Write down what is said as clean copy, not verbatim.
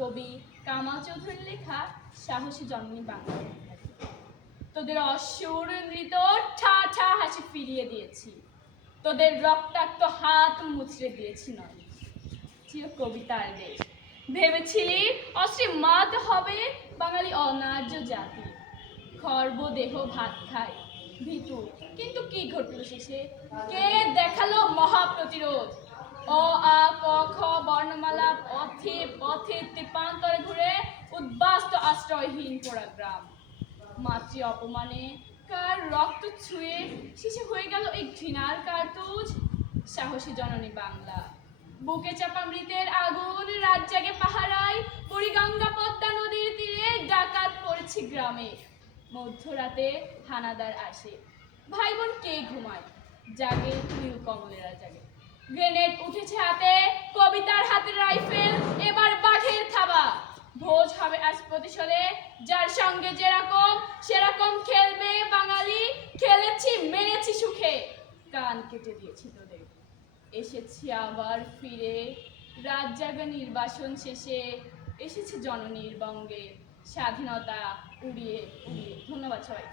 কবি কামাল চৌধুরীর লেখা সাহসী জননী বাংলা। তোদের অসুর নৃত ঠা ঠা হাসি ফিরিয়ে দিয়েছি, তোদের রক্তাক্ত হাত মুচড়ে দিয়েছি নয়। চির কবিতার দেশ ভেবেছিলি অশ্রীমাদ হবে বাঙালি অনার্য জাতি, খর্ব দেহ ভাত খায় ভীতু, কিন্তু কি ঘটলো শেষে? কে দেখালো মহাপ্রতিরোধ? অ আ ক খ বর্ণমালা পথে পথে তেপান্তরে ঘুরে উদ্বাস্ত আশ্রয়হীন পোড়া গ্রাম। মাতৃ অপমানে কার রক্ত ছুঁয়ে শেষে হয়ে গেল এই ঘৃণার কার্তুজ। সাহসী জননী বাংলা, বুকে চাপা মৃতের আগুন রাত জাগে পাহারায়, বুড়িগঙ্গা পদ্মা নদীর তীরে ডাকাত পড়েছি গ্রামে। মধ্যরাতে হানাদার আসে, ভাই বোন কে ঘুমায়? জাগে নীল কমলেরা জাগে। গ্রেনেড উঠেছে হাতে, কবিতার হাতে রাইফেল, এবার বাঘের থাবা। ভোজ হবে আজ প্রতিশোধে, যার সঙ্গে যেরকম সেরকম খেলবে বাঙালি। খেলেছি মেরেছি সুখে, কান কেটে দিয়েছি তোদের। এসেছি আবার ফিরে, রাত জাগা নির্বাসন শেষে। এসেছে জননীর বঙ্গে, স্বাধীনতা উড়িয়ে উড়িয়ে। ধন্যবাদ সবাই।